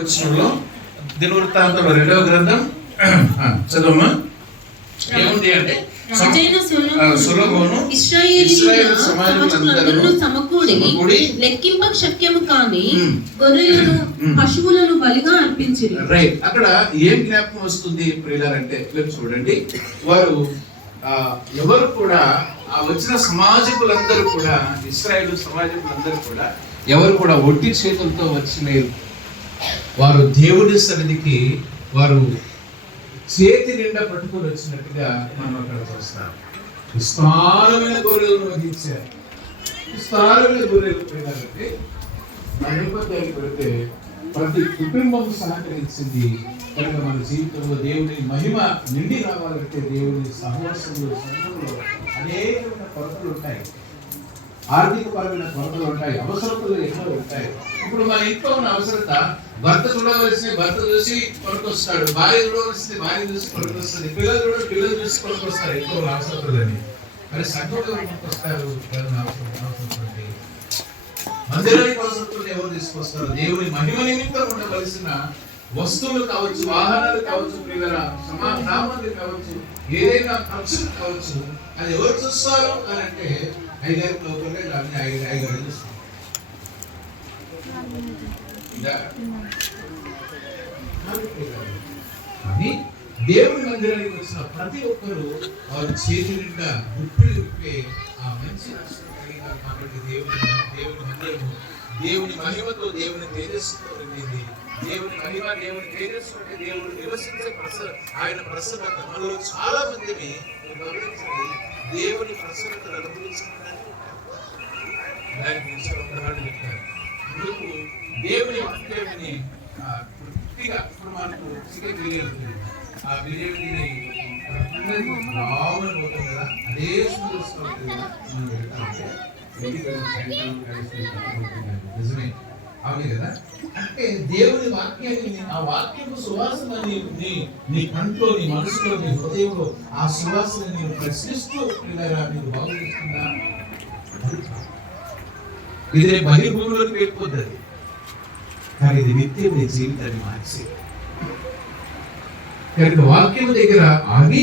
వచనంలో దినవృత్తాంతంలో 2వ గ్రంథం చదవమ్మా. ఏముంది అంటే సొలొమోను ఇశ్రాయేలు సమాజములందరూ సమకూడి లెక్కింప శక్యము కాని గొర్రెలను పశువులను బలిగా అర్పించిరి. రైట్. అక్కడ ఏం జ్ఞాపకం వస్తుంది ప్రియులారంటే చూడండి, వారు ఎవరు కూడా వచ్చిన సమాజకులందరూ కూడా, ఇశ్రాయేలు సమాజకులందరూ కూడా ఎవరు కూడా ఒట్టి చేతులతో వచ్చిలేరు. వారు దేవుడి సన్నిధికి వారు చేతి నిండా పట్టుకొని వచ్చినట్టుగా మనం అక్కడ చూస్తాం. విస్తారమైన గొర్రెలను వహించారు. విస్తారమైన గొర్రెలు పోయినారంటే నేపథ్యానికి పెడితే ప్రతి కుటుంబం సహకరించింది కనుక మన జీవితంలో దేవుని మహిమ నిండి రావాలంటే దేవుని సహవాసంలో సంఘంలో అనేకమైన కొరతలు ఉంటాయి, ఆర్థిక పరమైన కొరతలు ఉంటాయి, అవసరతలు ఎన్నో ఉంటాయి. ఇప్పుడు మన ఇంట్లో ఉన్న అవసరత భర్త చూడవలసిన భర్త చూసి కొనుకొస్తాడు, భార్య చూడవలసింది భార్య చూసి కొనుకొస్తుంది, పిల్లలు చూసి కొనుకొస్తారు. ఇంట్లో అవసరతలని మరి సంఘంలో కొనుకొస్తారు. మందిరానికి అవసరతలు ఎవరు తీసుకొస్తారు? దేవుని మహిమ నిమిత్తం ఉండవలసిన వస్తువులు కావచ్చు, వాహనాలు కావచ్చు, సామాన్లు కావచ్చు, ఏదైనా ఖర్చులు కావచ్చు, అది ఎవరు చూస్తారు అని అంటే 5 లోపలే దాన్ని 5 చూస్తారు. కానీ దేవుని మందిరానికి వచ్చిన ప్రతి ఒక్కరు వారు చేతి నిండా గుప్పి ఆ మంచి నష్టం కలిగినారు. కాబట్టి దేవుని మందిరము దేవుని మహిమతో, దేవుని తేజస్సుతో నిండింది. దేవుని మహిమ, దేవుని తేజస్సు అంటే దేవుడు నివసించే ఆయన ప్రసన్నత. మనలో చాలా మందిని గమనించండి, దేవుని ప్రసన్నతను అనుభవించుకున్నారు. అందుకు దేవుని వాక్యాన్ని పూర్తిగా ఇప్పుడు మనకు బిర్యానీ ఆ బిర్యానీని రావాలని పోతాం కదా, అదే ఉంటుంది కదా. మనం వెళ్తామంటే నిజమే, అవును కదా. అంటే దేవుని వాక్యాన్ని, ఆ వాక్యపు సువాసన నీ కంట్లో, నీ మనసులో, నీ హృదయంలో ఆ సువాసన నేను ప్రశ్నిస్తూ నీకు బాగుంటుందా? ఇది బహిర్భూమిలోకి వెళ్ళిపోతుంది, కానీ ఇది నిత్యం నీ జీవితాన్ని మార్చి. కనుక వాక్యం దగ్గర ఆగి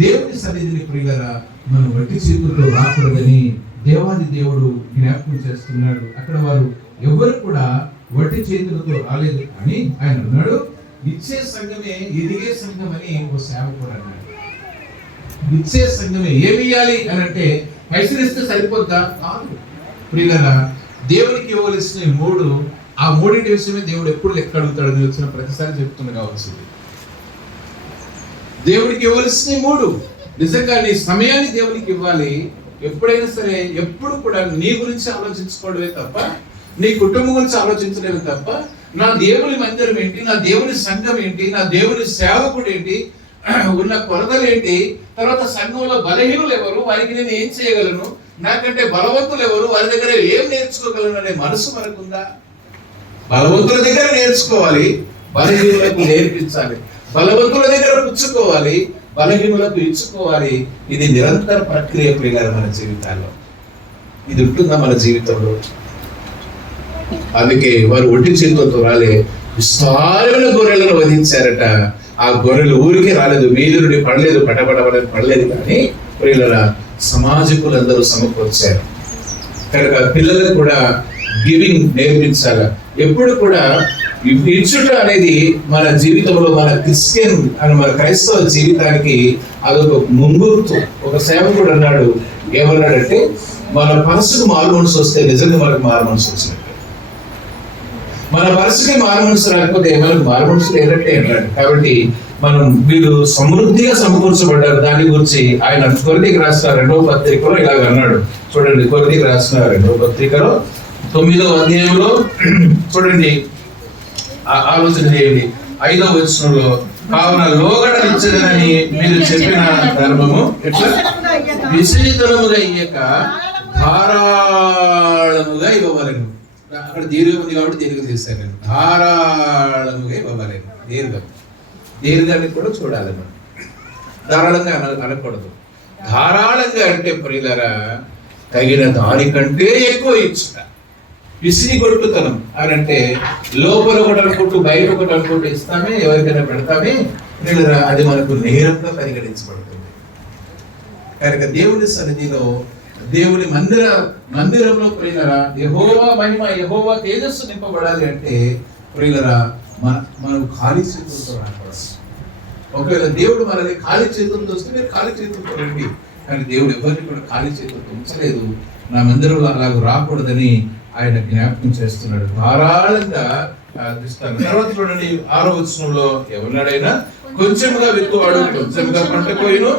దేవుని సన్నిధిని ప్రియులారా మనం వట్టి చేతుల్లో రాకూడదని దేవాది దేవుడు జ్ఞాపకం చేస్తున్నాడు. అక్కడ వారు ఎవరు కూడా వట్టి చేతులతో రాలేదు అని ఆయన అన్నాడు. ఇచ్చే సంఘమే ఎదిగే సంఘం అని ఓ సేవకుడు అన్నాడు. ఇచ్చే సంఘమే ఏమి ఇయ్యాలి అని అంటే పైసలు ఇస్తే సరిపోద్దా? కాదు ప్రియులారా, దేవునికి ఇవ్వవలసిన 3, ఆ 3 విషయమే దేవుడు ఎప్పుడు లెక్క అడుగుతాడని వచ్చిన ప్రతిసారి చెప్తున్నా కావాల్సింది. దేవుడికి ఇవ్వవలసిన 3, నిజంగా నీ సమయాన్ని దేవునికి ఇవ్వాలి. ఎప్పుడైనా సరే ఎప్పుడు కూడా నీ గురించి ఆలోచించుకోవడమే తప్ప, నీ కుటుంబం గురించి ఆలోచించడమే తప్ప, నా దేవుని మందిరం ఏంటి, నా దేవుని సంఘం ఏంటి, నా దేవుని సేవకుడు ఏంటి, ఉన్న కొరతలు ఏంటి, తర్వాత సంఘంలో బలహీనులు ఎవరు, వారికి నేను ఏం చేయగలను, నాకంటే బలవంతులు ఎవరు, వారి దగ్గర ఏం నేర్చుకోగలను అనే మనసు మనకుందా? బలవంతుల దగ్గర నేర్చుకోవాలి, బలహీనులకు నేర్పించాలి. బలవంతుల దగ్గర పుచ్చుకోవాలి, బలహీనులకు ఇచ్చుకోవాలి. ఇది నిరంతర ప్రక్రియ ప్రియులారా మన జీవితాల్లో. ఇది ఉంటుందా మన జీవితంలో? అందుకే వారు ఒట్టి చేతులతో రాలే, విస్తారమైన గొర్రెలను వధించారట. ఆ గొర్రెలు ఊరికే రాలేదు, వీధి నుండి పడలేదు, పడలేదు. కానీ ప్రియులారా సమాజకులందరూ సమకూర్చారు. కనుక పిల్లలకు కూడా గివింగ్ నేర్పించాలి. ఎప్పుడు కూడా ఇచ్చుట అనేది మన జీవితంలో, మన క్రిస్టియన్ అని మన క్రైస్తవ జీవితానికి అదొక ముంగుర్తు. ఒక సేవకుడు అన్నాడు, ఏమన్నాడంటే మన మనసుకు మారు మనసు వస్తే నిజంగా మనకు మారు మనసు వచ్చినట్టు, మన మనసుకి మారు మనసు రాకపోతే మనకు మారు మనసు లేనట్టే అన్నాడు. కాబట్టి మనం వీళ్ళు సమృద్ధిగా సమకూర్చబడ్డారు. దాని గురించి ఆయన కొరింథీయులకు రాసిన 2వ పత్రికలో ఇలాగ అన్నాడు. చూడండి, కొరింథీయులకు రాసిన 2వ పత్రికలో 9వ అధ్యాయంలో చూడండి, ఆలోచన చేయండి. 5వ వచనంలో, కావున లోగడనిచ్చదనని మీరు చెప్పిన ధర్మము ఎట్లా విసర్జితముగా ఇయ్యక ధారాళముగా ఇవ్వవలెను. అక్కడ దీర్ఘం ఉంది కాబట్టి దీర్ఘం తీస్తాను నేను. ధారాళముగా ఇవ్వవలెను. దీర్ఘాన్ని కూడా చూడాలి మనం. ధారాళంగా అనకూడదు. ధారాళంగా అంటే ప్రియులారా తగిన దానికంటే ఎక్కువ ఇచ్చుట. విసిరిగొట్టుతనం అని అంటే లోపల ఒకటి అనుకుంటూ బయట ఒకటి అనుకుంటూ ఇస్తామే, ఎవరికైనా పెడతామే, అది మనకు నేరంగా పరిగణించబడుతుంది. కనుక దేవుని సన్నిధిలో, దేవుని మందిరంలో ప్రియులరా యెహోవా మహిమ, యెహోవా తేజస్సు నింపబడాలి అంటే ప్రియులరా మనం ఖాళీ చేతులతో రాకూడదు. ఒకవేళ దేవుడు మనల్ని ఖాళీ చేతులతో వస్తే మీరు ఖాళీ చేతులతో రండి, కానీ దేవుడు ఎవరిని కూడా ఖాళీ చేతులతో ఉంచలేదు. నా మందిరంలో అలాగ రాకూడదని ఆయన జ్ఞాపకం చేస్తున్నాడు. ధారాళంగా ఇస్తాను. తర్వాత చూడండి 6వ వచనంలో, ఎవరినాడైనా కొంచెముగా విత్తువాడు కొంచెముగా పంట కోయును,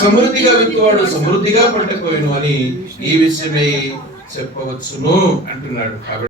సమృద్ధిగా విత్తువాడు సమృద్ధిగా పంట కోయును అని ఈ విషయమై చెప్పవచ్చును అంటున్నాడు. కాబట్టి